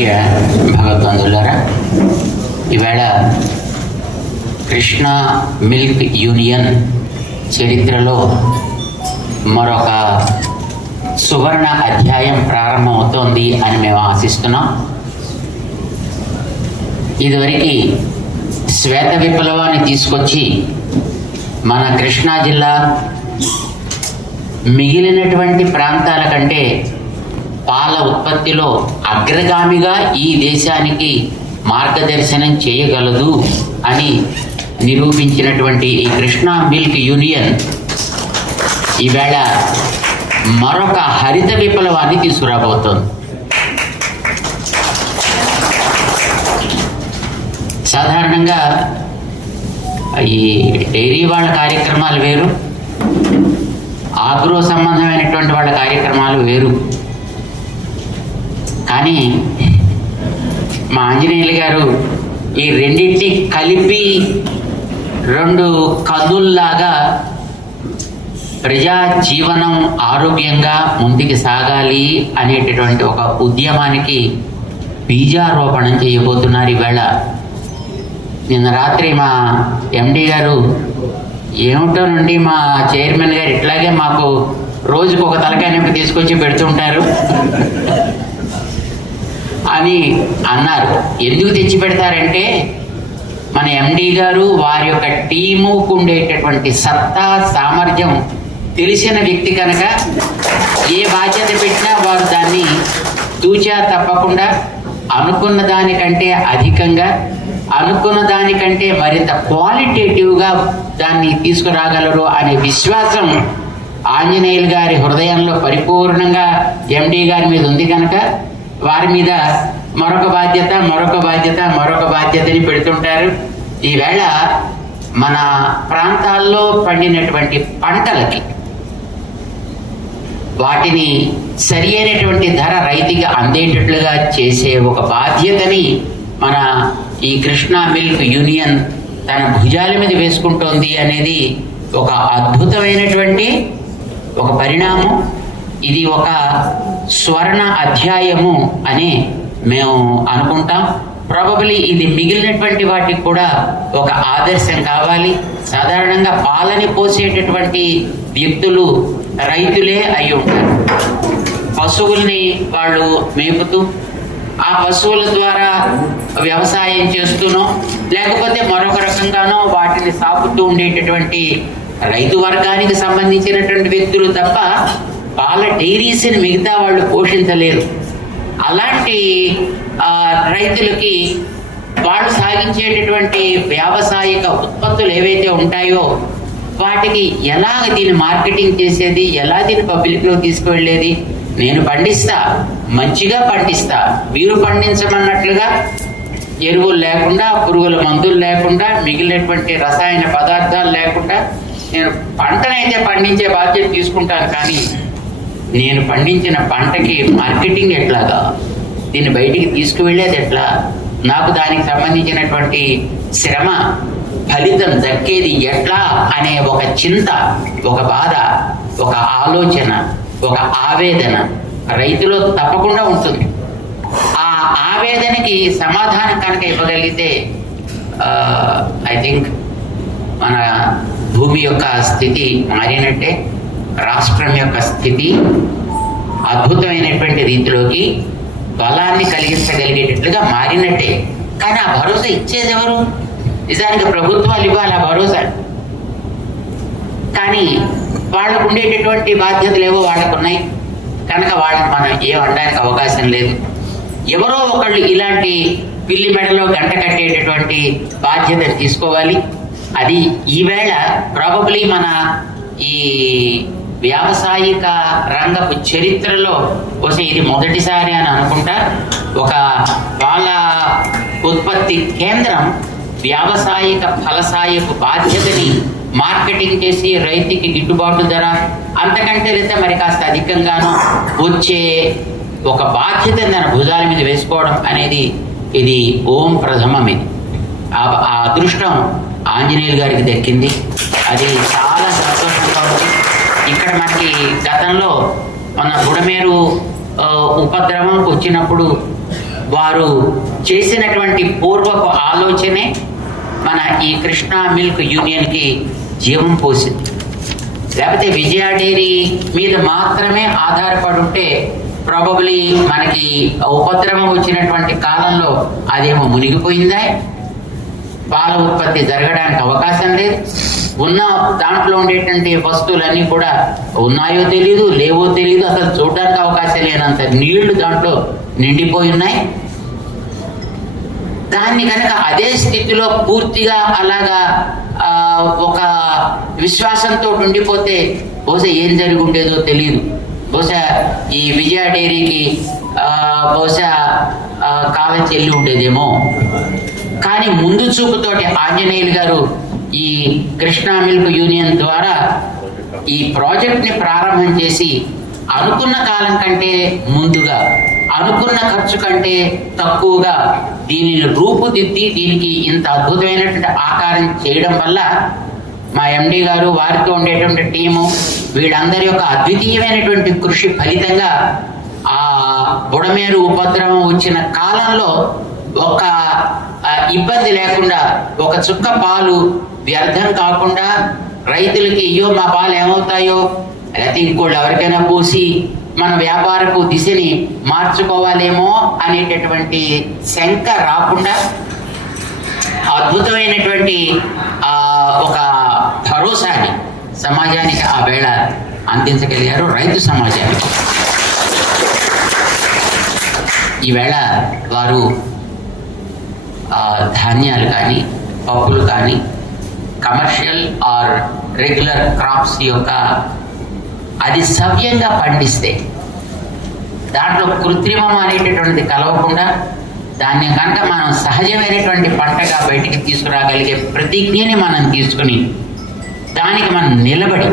ప్రియ భగవద్బంధులారా ఈవేళ Krishna milk union చరిత్రలో మరొక సువర్ణ అధ్యాయం ప్రారంభమవుతోంది అని మేము ఆశిస్తున్నాం. ఇదివరకు శ్వేత విప్లవాన్ని తీసుకొచ్చి మన కృష్ణా జిల్లా మిగిలినటువంటి ప్రాంతాల కంటే పాల ఉత్పత్తిలో అగ్రగామిగా ఈ దేశానికి మార్గదర్శనం చేయగలదు అని నిరూపించినటువంటి ఈ కృష్ణా మిల్క్ యూనియన్ ఈవేళ మరొక హరిత విప్లవాన్ని తీసుకురాబోతోంది. సాధారణంగా ఈ డైరీ వాళ్ళ కార్యక్రమాలు వేరు ఆగ్రో సంబంధమైనటువంటి వాళ్ళ కార్యక్రమాలు వేరు. కానీ మా ఆంజనేయులు గారు ఈ రెండింటిని కలిపి రెండు కదుల్లాగా ప్రజా జీవనం ఆరోగ్యంగా ముందుకు సాగాలి అనేటటువంటి ఒక ఉద్యమానికి బీజారోపణం చేయబోతున్నారు ఈవేళ. నిన్న రాత్రి మా ఎండి గారు ఏమిటో నుండి మా చైర్మన్ గారు ఇట్లాగే మాకు రోజుకు ఒక తలకాయ నొప్పి తీసుకొచ్చి పెడుతుంటారు అని అన్నారు. ఎందుకు తెచ్చి పెడతారంటే మన ఎండి గారు వారి యొక్క టీముకు ఉండేటటువంటి సత్తా సామర్థ్యం తెలిసిన వ్యక్తి కనుక ఏ బాధ్యత పెట్టినా వారు దాన్ని తూచా తప్పకుండా అనుకున్న దానికంటే అధికంగా అనుకున్న దానికంటే మరింత క్వాలిటేటివ్గా దాన్ని తీసుకురాగలరు అనే విశ్వాసం ఆంజనేయులు గారి హృదయంలో పరిపూర్ణంగా ఎండి గారి మీద ఉంది కనుక వారి మీద మరొక బాధ్యత మరొక బాధ్యత మరొక బాధ్యతని పెడుతుంటారు. ఈవేళ మన ప్రాంతాల్లో పండినటువంటి పంటలకి వాటిని సరి అయినటువంటి ధర రైతుకి అందేటట్లుగా చేసే ఒక బాధ్యతని మన ఈ కృష్ణా మిల్క్ యూనియన్ తన భుజాల మీద వేసుకుంటోంది అనేది ఒక అద్భుతమైనటువంటి ఒక పరిణామం. ఇది ఒక స్వర్ణ అధ్యాయము అని మేము అనుకుంటాం. ప్రాబబ్లీ ఇది మిగిలినటువంటి వాటికి కూడా ఒక ఆదర్శం కావాలి. సాధారణంగా పాలని పోసేటటువంటి వ్యక్తులు రైతులే అయి ఉంటారు. పశువుల్ని వాళ్ళు మేపుతూ ఆ పశువుల ద్వారా వ్యవసాయం చేస్తూనో లేకపోతే మరొక రకంగానో వాటిని సాపుతూ ఉండేటటువంటి రైతు వర్గానికి సంబంధించినటువంటి వ్యక్తులు తప్ప పాల డైరీస్ని మిగతా వాళ్ళు పోషించలేరు. అలాంటి ఆ, రైతులకి వాళ్ళు సాగించేటటువంటి వ్యావసాయిక ఉత్పత్తులు ఏవైతే ఉంటాయో వాటికి ఎలా దీన్ని మార్కెటింగ్ చేసేది ఎలా దీన్ని పబ్లిక్లో తీసుకువెళ్ళేది నేను పండిస్తా మంచిగా పండిస్తా మీరు పండించమన్నట్లుగా ఎరువులు లేకుండా పురుగుల మందులు లేకుండా మిగిలినటువంటి రసాయన పదార్థాలు లేకుండా నేను పంటనైతే పండించే బాధ్యత తీసుకుంటాను కానీ నేను పండించిన పంటకి మార్కెటింగ్ ఎట్లాగా? దీన్ని బయటికి తీసుకువెళ్ళేది ఎట్లా? నాకు దానికి సంబంధించినటువంటి శ్రమ ఫలితం దక్కేది ఎట్లా అనే ఒక చింత ఒక బాధ ఒక ఆలోచన ఒక ఆవేదన రైతులో తప్పకుండా ఉంటుంది. ఆ ఆవేదనకి సమాధానం కనుక ఇవ్వగలిగితే ఐ థింక్ మన భూమి యొక్క స్థితి మారినట్టే. రాష్ట్రం యొక్క స్థితి అద్భుతమైనటువంటి రీతిలోకి బలాన్ని కలిగించగలిగేటట్లుగా మారినట్టే. కానీ ఆ భరోసా ఇచ్చేది ఎవరు? నిజానికి ప్రభుత్వాలు ఇవ్వాలి ఆ భరోసా. కానీ వాళ్ళకు ఉండేటటువంటి బాధ్యతలు ఏవో వాళ్ళకు ఉన్నాయి. కనుక వాళ్ళకి మనం ఏం అనడానికి అవకాశం లేదు. ఎవరో ఒకళ్ళు ఇలాంటి పిల్లి మెడలో గంట కట్టేటటువంటి బాధ్యత తీసుకోవాలి. అది ఈవేళ ప్రాబబ్లీ మన ఈ వ్యావసాయిక రంగపు చరిత్రలో కోసం ఇది మొదటిసారి అని అనుకుంటా. ఒక పాల ఉత్పత్తి కేంద్రం వ్యావసాయిక ఫలసాయపు బాధ్యతని మార్కెటింగ్ చేసి రైతుకి గిట్టుబాటు ధర అంతకంటే లేదా మరి కాస్త అధికంగాను వచ్చే ఒక బాధ్యత తన భుజాల మీద వేసుకోవడం అనేది ఇది ఓం ప్రథమం ఇది ఆ ఆ అదృష్టం ఆంజనేయులు గారికి దక్కింది. అది చాలా ఇక్కడ మనకి గతంలో మన బుడమేరు ఆ, ఉపద్రవం వచ్చినప్పుడు వారు చేసినటువంటి పూర్వపు ఆలోచనే మన ఈ కృష్ణా మిల్క్ యూనియన్కి జీవం పోసింది. లేకపోతే విజయ డైరీ మీద మాత్రమే ఆధారపడి ఉంటే ప్రాబబ్లీ మనకి ఉపద్రవం వచ్చినటువంటి కాలంలో అదేమో మునిగిపోయిందా? పాల ఉత్పత్తి జరగడానికి అవకాశం లేదు. ఉన్న దాంట్లో ఉండేటువంటి వస్తువులన్నీ కూడా ఉన్నాయో తెలియదు లేవో తెలియదు అసలు చూడడానికి అవకాశం లేనంత నీళ్ళు దాంట్లో నిండిపోయి ఉన్నాయి. దాన్ని కనుక అదే స్థితిలో పూర్తిగా అలాగా ఆ, ఒక విశ్వాసంతో ఉండిపోతే బహుశా ఏం జరిగి ఉండేదో తెలియదు బహుశా ఈ విజయ డైరీకి ఆ, బహుశా కావచ్చి వెళ్ళి ఉండేదేమో. కానీ ముందు చూపుతోటి ఆంజనేయులు గారు ఈ కృష్ణా మిల్క్ యూనియన్ ద్వారా ఈ ప్రాజెక్ట్ని ప్రారంభం చేసి అనుకున్న కాలం కంటే ముందుగా అనుకున్న ఖర్చు కంటే తక్కువగా దీనిని రూపుదిద్ది దీనికి ఇంత అద్భుతమైనటువంటి ఆకారం చేయడం వల్ల మా ఎండి గారు వారితో ఉండేటువంటి టీము వీళ్ళందరి యొక్క అద్వితీయమైనటువంటి కృషి ఫలితంగా ఆ బుడమేరు ఉపద్రవం వచ్చిన కాలంలో ఒక ఇబ్బంది లేకుండా ఒక చుక్క పాలు వ్యర్థం కాకుండా రైతులకి అయ్యో మా పాలు ఏమవుతాయో? లేకపోతే ఇంకోళ్ళు ఎవరికైనా పోసి మన వ్యాపారపు దిశని మార్చుకోవాలేమో అనేటటువంటి శంక రాకుండా అద్భుతమైనటువంటి ఒక భరోసాని సమాజానికి ఆ వేళ అందించగలిగారు రైతు సమాజానికి. ఈవేళ వారు ధాన్యాలు కానీ పప్పులు కానీ కమర్షియల్ ఆర్ రెగ్యులర్ క్రాప్స్ యొక్క అది సవ్యంగా పండిస్తే దాంట్లో కృత్రిమం అనేటటువంటిది కలవకుండా దాన్ని కనుక మనం సహజమైనటువంటి పంటగా బయటికి తీసుకురాగలిగే ప్రతిజ్ఞని మనం తీసుకుని దానికి మనం నిలబడి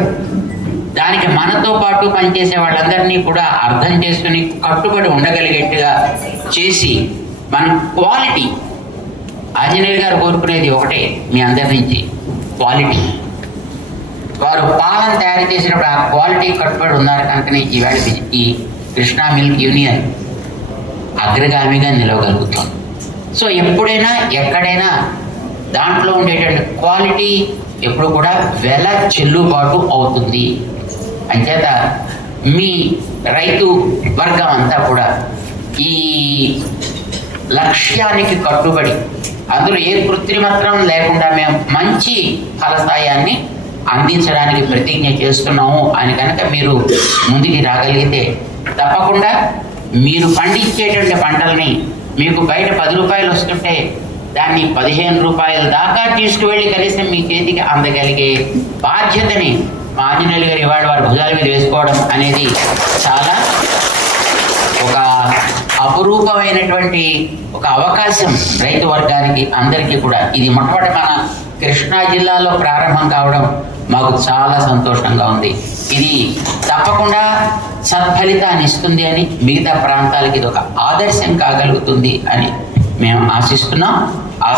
దానికి మనతో పాటు పనిచేసే వాళ్ళందరినీ కూడా అర్థం చేసుకుని కట్టుబడి ఉండగలిగేట్టుగా చేసి మన క్వాలిటీ ఆంజనేయులు గారు కోరుకునేది ఒకటే మీ అందరి నుంచి క్వాలిటీ. వారు పాలన తయారు చేసినప్పుడు ఆ క్వాలిటీ కట్టుబడి ఉన్నారు కనుకనే ఈవేళ ఈ కృష్ణా మిల్క్ యూనియన్ అగ్రగామిగా నిలవగలుగుతుంది. సో ఎప్పుడైనా ఎక్కడైనా దాంట్లో ఉండేటువంటి క్వాలిటీ ఎప్పుడు కూడా వెల చెల్లుబాటు అవుతుంది. అంచేత మీ రైతు వర్గం అంతా కూడా ఈ లక్ష్యానికి కట్టుబడి అందులో ఏ కృత్రిమత్రం లేకుండా మేము మంచి ఫలసాయాన్ని అందించడానికి ప్రతిజ్ఞ చేస్తున్నాము అని కనుక మీరు ముందుకి రాగలిగితే తప్పకుండా మీరు పండించేటువంటి పంటల్ని మీకు బయట పది రూపాయలు వస్తుంటే దాన్ని పదిహేను రూపాయల దాకా తీసుకువెళ్ళి కనీసం మీ చేతికి అందగలిగే బాధ్యతని మా ఆంజనేయులు గారు ఇవాళ వారి భుజాల మీద వేసుకోవడం అనేది చాలా ఒక అపురూపమైనటువంటి ఒక అవకాశం రైతు వర్గానికి అందరికీ కూడా. ఇది మొట్టమొదటి మన కృష్ణా జిల్లాలో ప్రారంభం కావడం మాకు చాలా సంతోషంగా ఉంది. ఇది తప్పకుండా సత్ఫలితాన్ని ఇస్తుంది అని మిగతా ప్రాంతాలకి ఇది ఒక ఆదర్శం కాగలుగుతుంది అని మేము ఆశిస్తున్నాం. ఆ